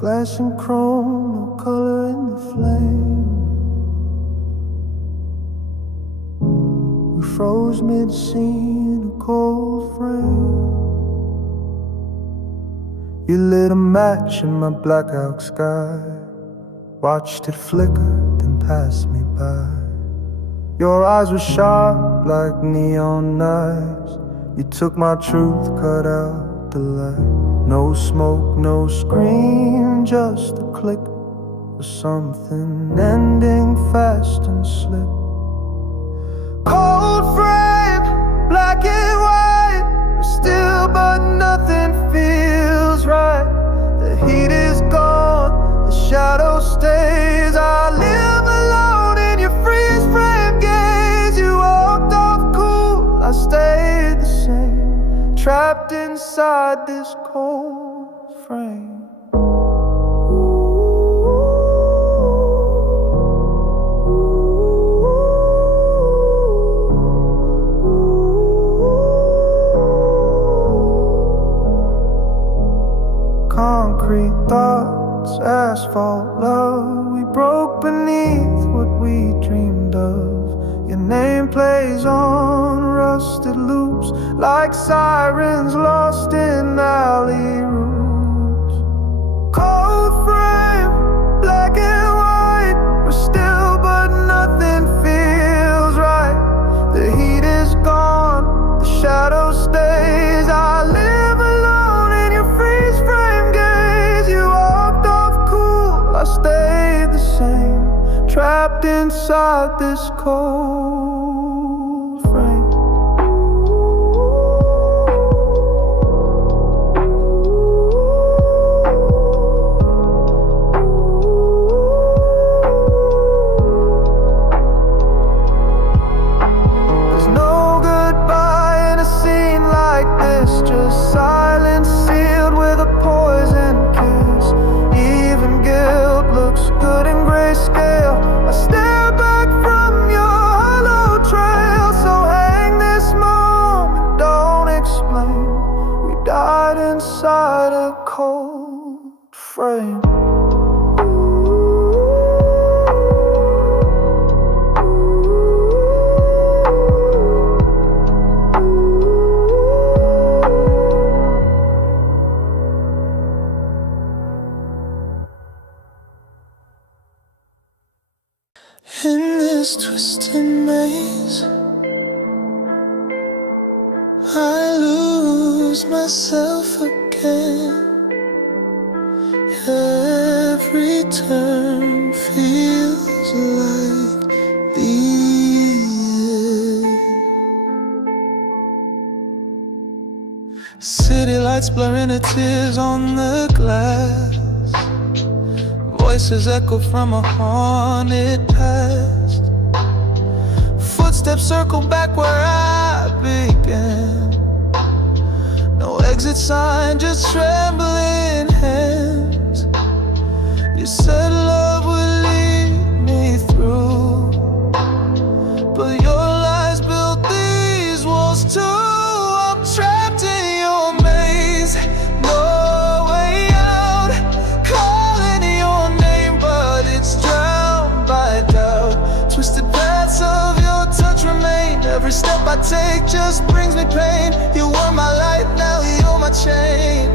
glass and chrome, no color in the flame. We froze mid-scene, a cold frame. You lit a match in my blackout sky, watched it flicker, then pass me by. Your eyes were sharp like neon knives. You took my truth, cut out the light. No smoke, no scream, just a click of something ending fast and slick. Cold frame, black and white, still but nothing feels right. The heat is gone, the shadow stays. I live alone in your freeze frame gaze. You walked off cool, I stayed the same, trapped inside this cold frame. Concrete thoughts, asphalt love. We broke beneath what we dreamed of. Your name plays on rusted loops, like sirens lost in alley routes. Cold frame, black and white, we're still but nothing feels right. The heat is gone, the shadow stays. I live alone in your freeze frame gaze. You walked off cool, I stayed the same, trapped inside this cold frame. There's no goodbye in a scene like this, just silence sealed with a poison kiss. Even guilt looks good in grayscale. I stare back from your hollow trail. So hang this moment, don't explain. We died inside a cold frame. In this twisted maze, I lose myself again. Every turn feels like the end. City lights blurring the tears on the glass. Voices echo from a haunted past. Footsteps circle back where I began. No exit sign, just trembling hands. You said love would lead me through, but your lies built these walls too. I'm trapped in your maze, no way out. Calling your name, but it's drowned by doubt. Twisted paths of your touch remain. Every step I take just brings me pain. You were my light, now you're my chain.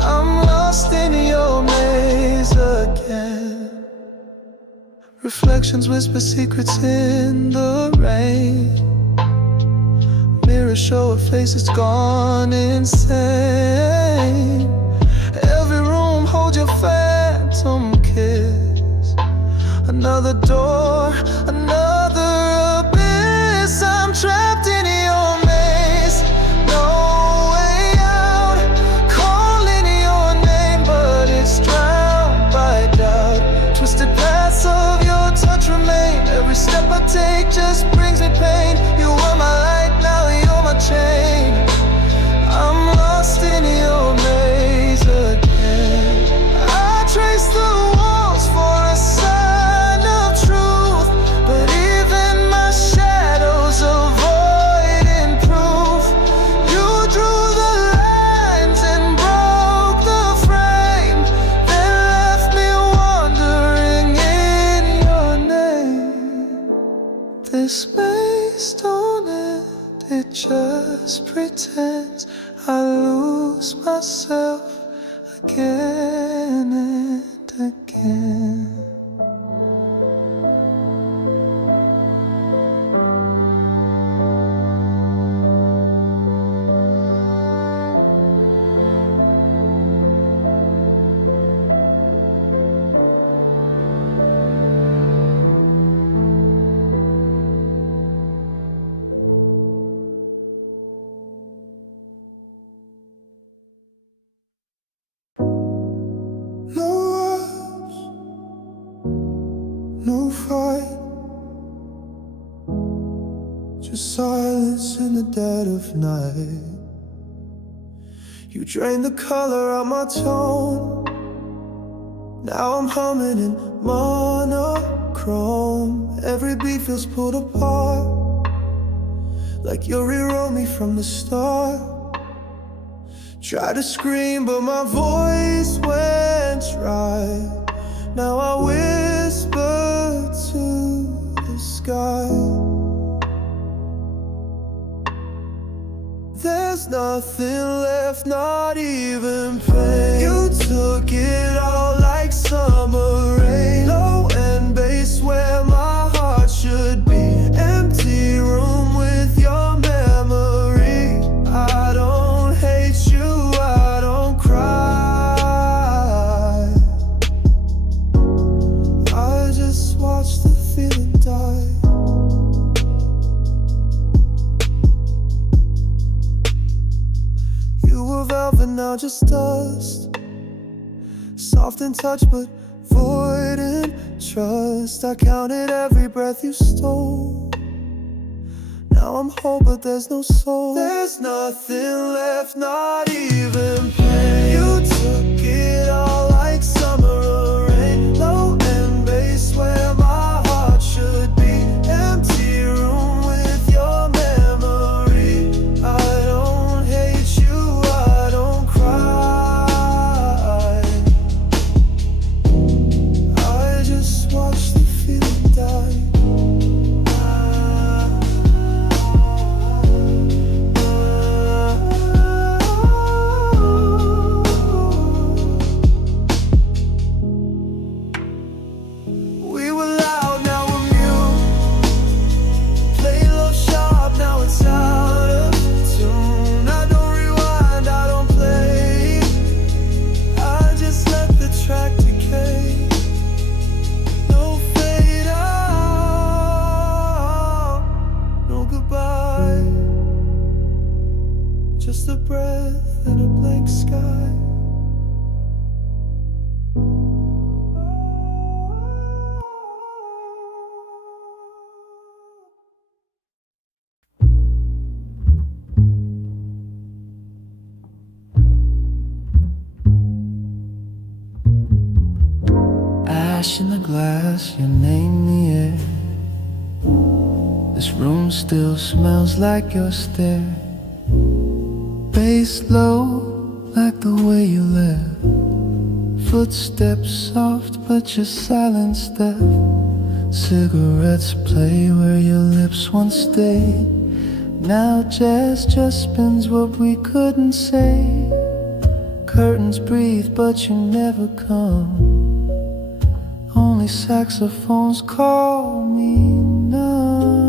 I'm lost in your maze again. Reflections whisper secrets in the rain. Mirrors show a face that's gone insane. Every room holds your phantom kiss. Another door, another abyss. I'm trapped in your maze, no way out. Calling your name, but it's drowned by doubt. Twisted paths of your touch remain. Every step I take just brings me pain. You were my light, now you're my chain. I'm lost in your maze. pretend I lose myself again and again. No fight, just silence in the dead of night. You drained the color out my tone. Now I'm humming in monochrome. Every beat feels pulled apart, like you rewrote me from the start. Tried to scream but my voice went dry. Now I whisper to the sky. There's nothing left, not even pain. You took it all like summer rain. Low and bass where my heart should be. Empty room with your memory. I don't hate you, I don't cry. Watch the feeling die. You were velvet, now just dust. Soft in touch but void in trust. I counted every breath you stole. Now I'm whole but there's no soul. There's nothing left, not even pain. You took it all like summer rain. Low and bass where my heart should be. Empty room with your memory. I don't hate you, I don't cry. I just watch the feeling die. Just a breath and a blank sky. Ash in the glass, your name in the air. This room still smells like your stare. Bass low, like the way you left. Footsteps soft, but your silence deaf. Cigarettes play where your lips once stayed. Now jazz just spins what we couldn't say. Curtains breathe, but you never come. Only saxophones call me numb.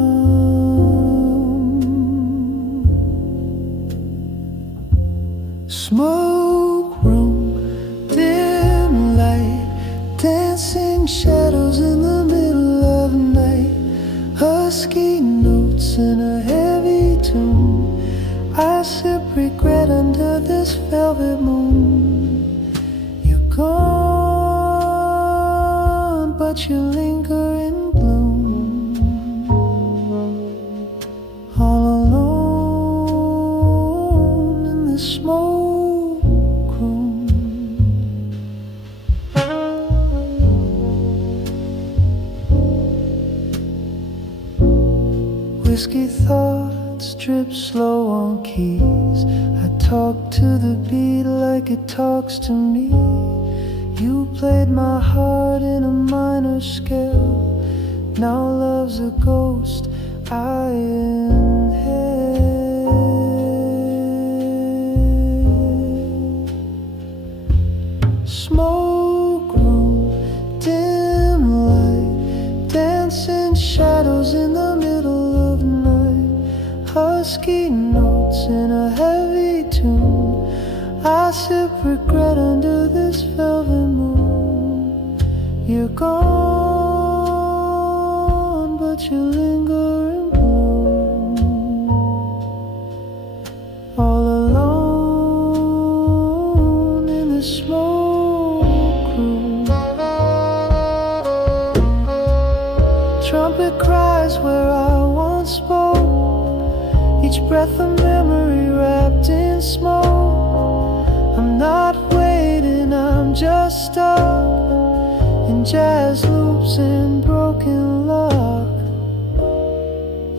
Smoke room, dim light, dancing shadows in the middle of the night. Husky notes in a heavy tune. I sip regret under this velvet moon. You're gone, but you linger in bloom. All alone in the smoke. Whiskey thoughts drip slow on keys. I talk to the beat like it talks to me. You played my heart in a minor scale. Now love's a ghost I inhale. smoke room, dim light, dancing shadows in the middle of the night. Husky notes in a heavy tune. I sip regret under this velvet moon. You're gone, but you linger and bloom. All alone in the smoke room. Trumpet cries where I once spoke, each breath a memory wrapped in smoke. I'm not waiting, I'm just stuck in jazz loops and broken luck.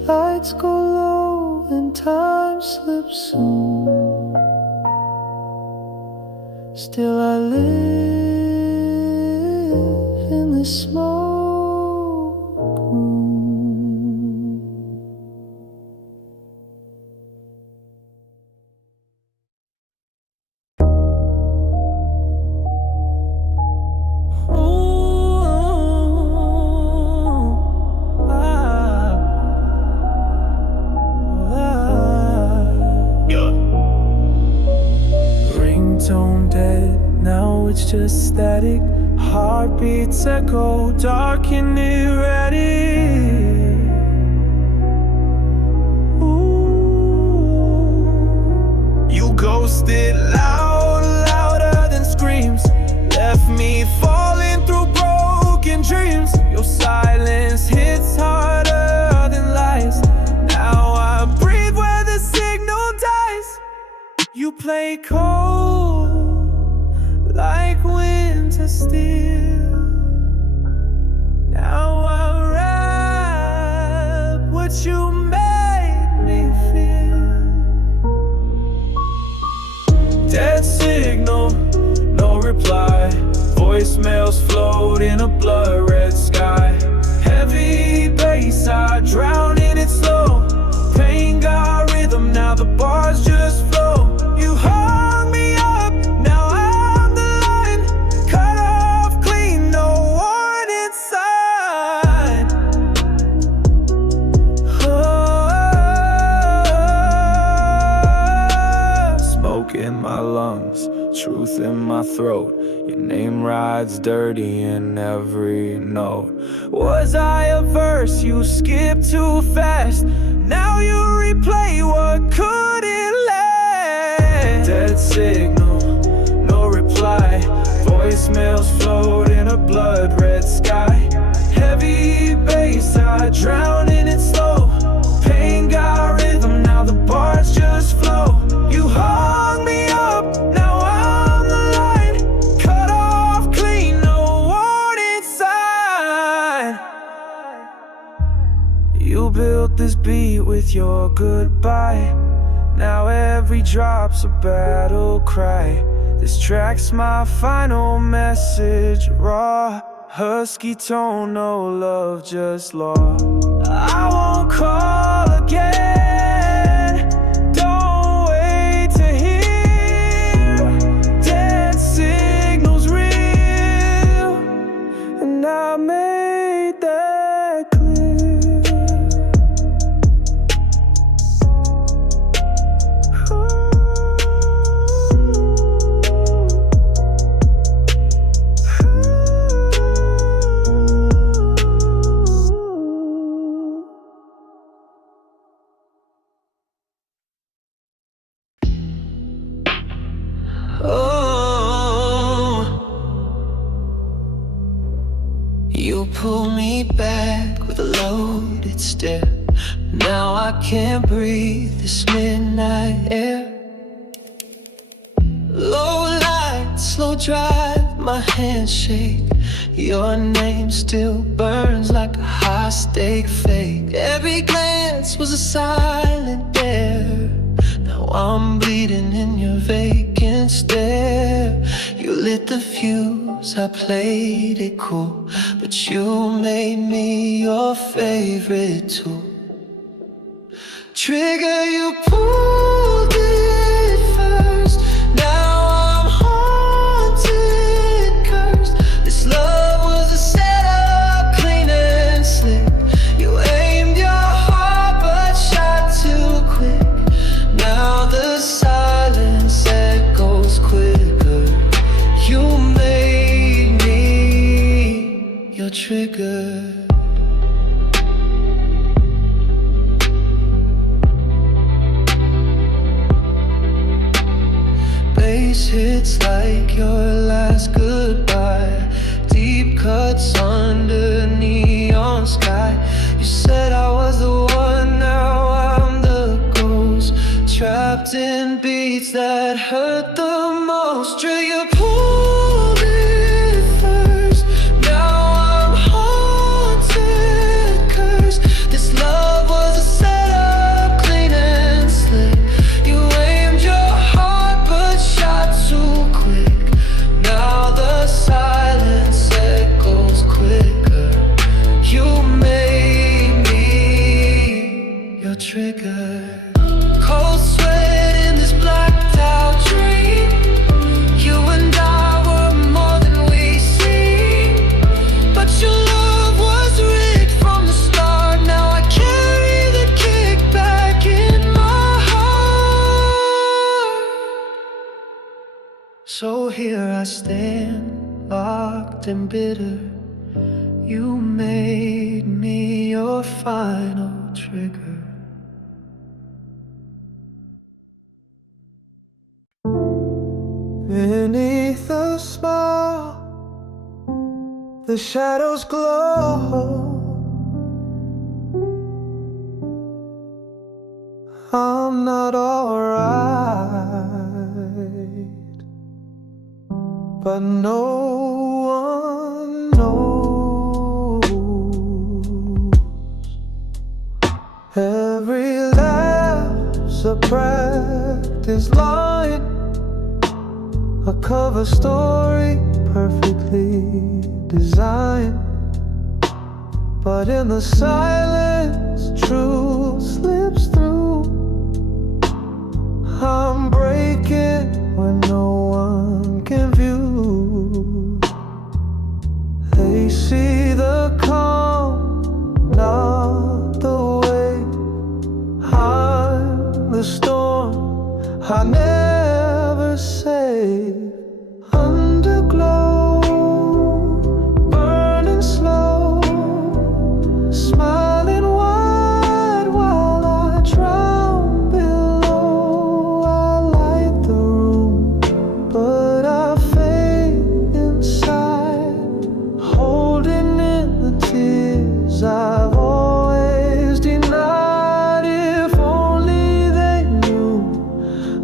Lights go low and time slips soon. Still I live in the smoke room. Ringtone dead, now it's just static. Heartbeats echo, dark and erratic. Ooh. You ghosted loud, louder than screams. Left me falling through broken dreams. Your silence hits harder than lies. Now I breathe where the signal dies. You play cold like winter steel. Now I rap what you made me feel. Dead signal, no reply. Voicemails float in a blood red sky. Heavy bass, I drown in it slow. Pain got rhythm, now the bars just flow. You hung me up, now I'm the line. Cut off clean, no warning sign. Smoke in my lungs, truth in my throat. Your name rides dirty in every note. Was I a verse you skipped too fast? Now you replay what couldn't last. Dead signal, no reply. Voicemails float in a blood red sky. Heavy bass, I drown in it slow. Pain got rhythm, now the bars just flow. You hung me up, now I'm the line. Cut off clean, no warning sign. You built this beat with your goodbye. Now every drop's a battle cry. This track's my final message, raw. Husky tone, no love, just law. I won't call again. Don't wait to hear. Dead signals real, and I made that clear. Oh, you pull me back with a loaded stare. Now I can't breathe this midnight air. Low light, slow drive, my hands shake. Your name still burns like a high stake fake. Every glance was a silent dare. Now I'm bleeding in your vacant stare. You lit the fuse, I played it cool, but you made me your favorite tool. Trigger, you pulled it first. Now I'm haunted trigger. Bass hits like your last goodbye. Deep cuts under neon sky. You said I was the one, now I'm the ghost. Trapped in beats that hurt the most. Trigger pulled it first. Now I'm haunted, cursed. This love was a setup, clean and slick. You aimed your heart but shot too quick. Now the silence echoes quicker. You made me your trigger. Cold sweat in this blacked out dream. You and I were more than we seemed. But your love was rigged from the start. Now I carry the kickback in my heart. So here I stand, locked and bitter. You made me your final trigger. Beneath the smile, the shadows glow. I'm not alright, but no one knows. Every laugh's a practice line, a cover story perfectly designed. But in the silence, truth slips through. I'm breaking when no one can view. They see the calm, not the wave. I'm the storm I never save. Underglow, burning slow, smiling wide while I drown below. I light the room, but I fade inside, holding in the tears I've always denied. If only they knew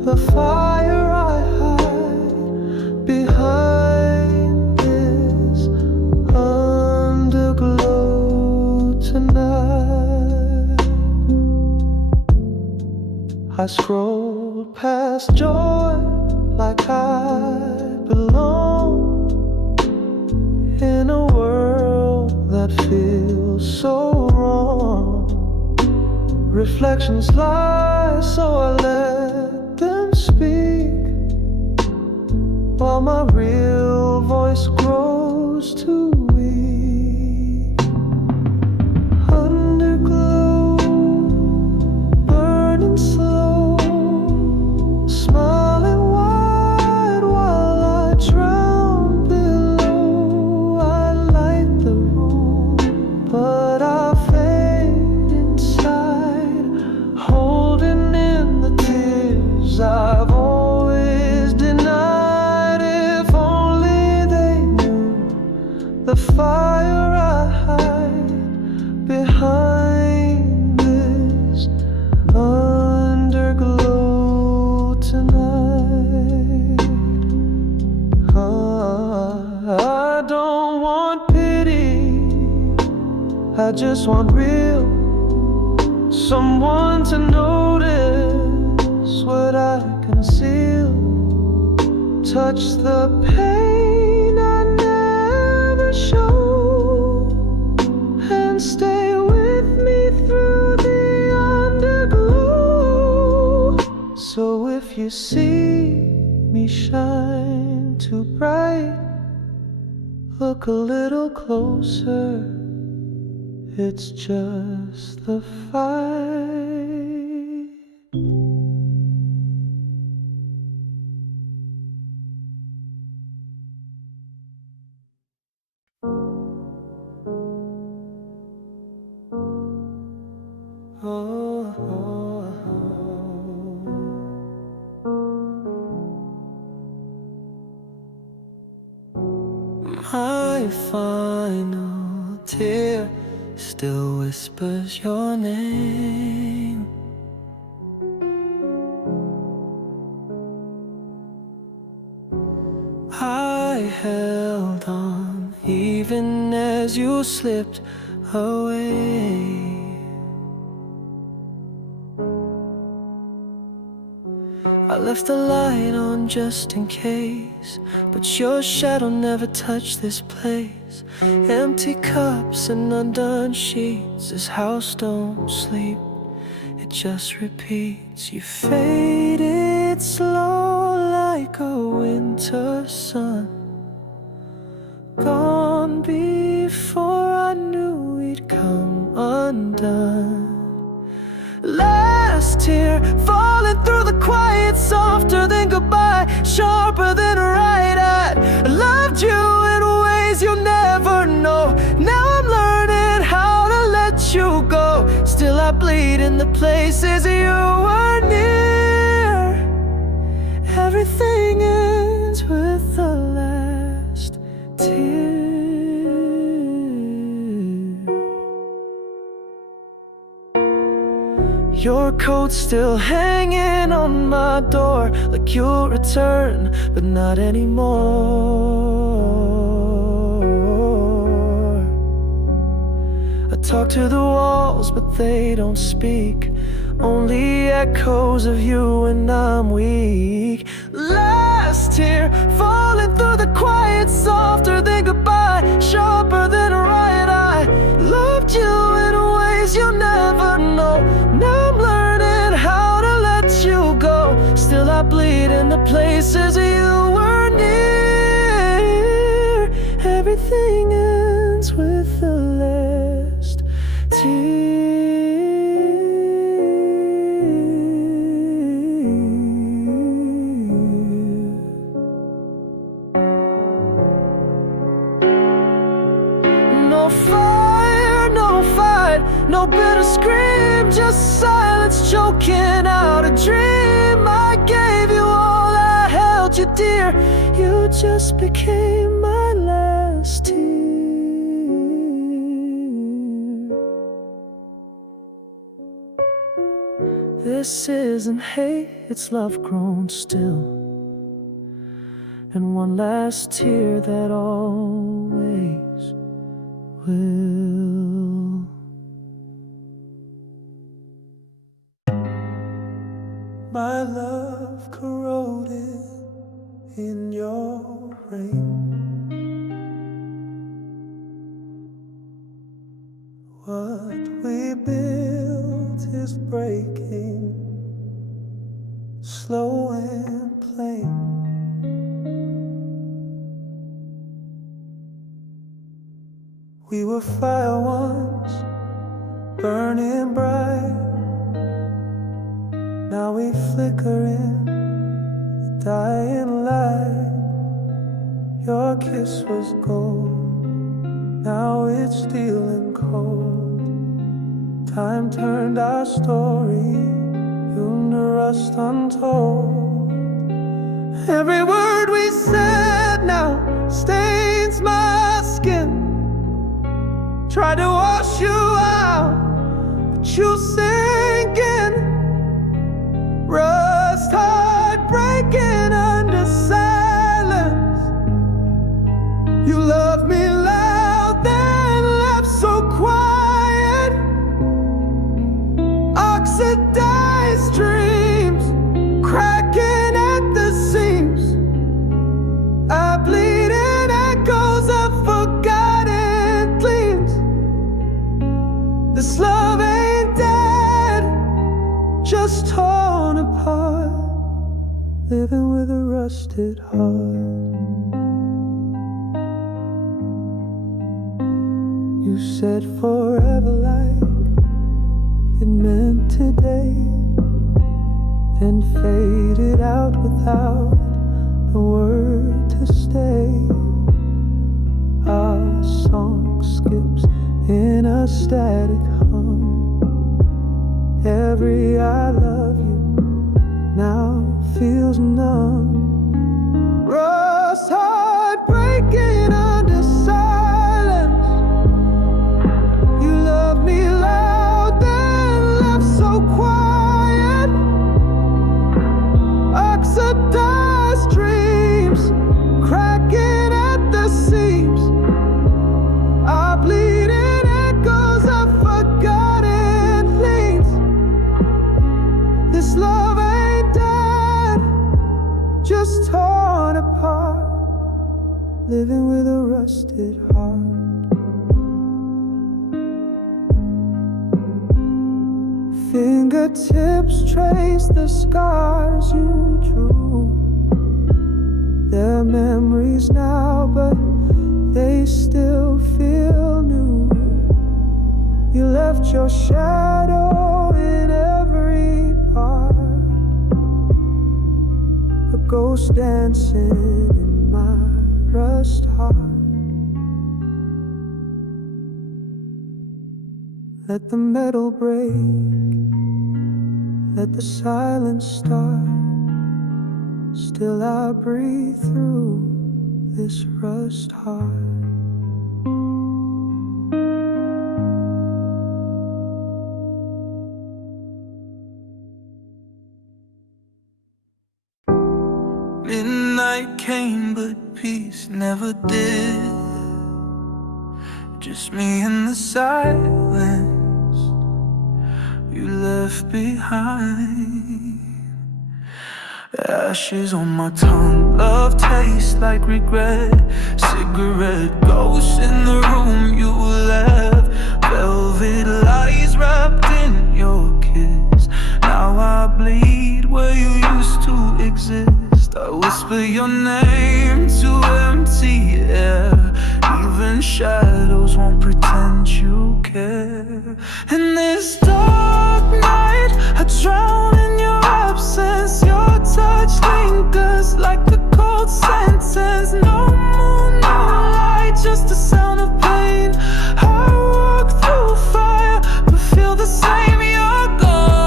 the fire I hide behind this underglow tonight. I scroll past joy like I belong in a world that feels so wrong. Reflections lie, so I let them speak, while my real voice grows too weak. Underglow, burning slow, smiling wide while I drown below. I light the room, but I fade inside, holding in the tears I've always denied. If only they knew the fire I hide behind this underglow tonight. I don't want pity, I just want real someone to notice what I conceal. Touch the pain I never show, and stay with me through the underglow. So if you see me shine too bright, look a little closer. It's just the fight. My final tear still whispers your name. I held on even as you slipped away. I left the light on just in case, but your shadow never touched this place. Empty cups and undone sheets. This house don't sleep, it just repeats. You faded slow like a winter sun, gone before I knew we'd come undone. Last tear falling through the quiet, softer than goodbye, sharper than a right eye. I loved you in ways you'll never know. Now I'm learning how to let you go. Still I bleed in the places you were near. Everything ends with the last tear. Your coat's still hanging on my door, like you'll return, but not anymore. I talk to the walls, but they don't speak, only echoes of you when I'm weak. Last tear falling through the quiet, softer than goodbye, sharper than a right eye. Loved you in ways you'll never know. Now I'm learning how to let you go. Still I bleed in the places you were near. Everything ends with the last tear. No fire, no fight, no bitter scream, just silence choking out a dream. I gave you all, I held you dear. You just became my last tear. This isn't hate, it's love grown still, and one last tear that always will. My love corroded in your rain. What we built is breaking, slow and plain. We were fire once, burning bright. Now we flicker in the dying light. Your kiss was gold, now it's steel and cold. Time turned our story into rust untold. Every word we said now stains my skin. Tried to wash you out, but you sank in. Rust heart breaking under silence. You loved me loud, then left so quiet. Oxidized dreams, cracking at the seams. I bleed in echoes of forgotten gleams. This love ain't dead, just torn apart, living with a rusted heart. You said forever like it meant today, then faded out without a word to stay. Our song skips in a static hum. Every I love you now feels numb. Rust heart breaking under living with a rusted heart. Fingertips trace the scars you drew. They're memories now, but they still feel new. You left your shadow in every part, a ghost dancing in my rust heart. Let the metal break, let the silence start. Still I breathe through this rust heart. Midnight came but peace never did. Just me in the silence you left behind. Ashes on my tongue, love tastes like regret. Cigarette ghosts in the room you left. Velvet lies wrapped in your kiss. Now I bleed where you used to exist. I whisper your name to empty air. Even shadows won't pretend you care. In this dark night, I drown in your absence. Your touch lingers like a cold sentence. No moon, no light, just the sound of pain. I walk through fire, but feel the same. You're gone,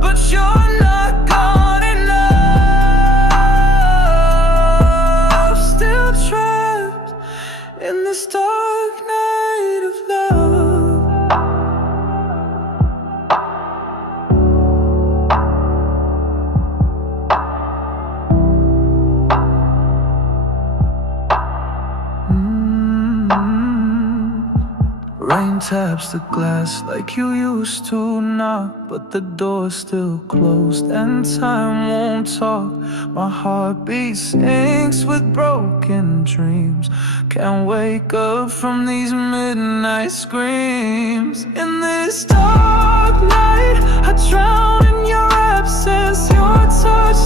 but you're not gone enough. Still trapped in this dark night of love. Rain taps the glass like you used to knock, but the door's still closed and time won't talk. My heartbeat sinks with broken dreams. Can't wake up from these midnight screams. In this dark night, I drown in your absence. Your touch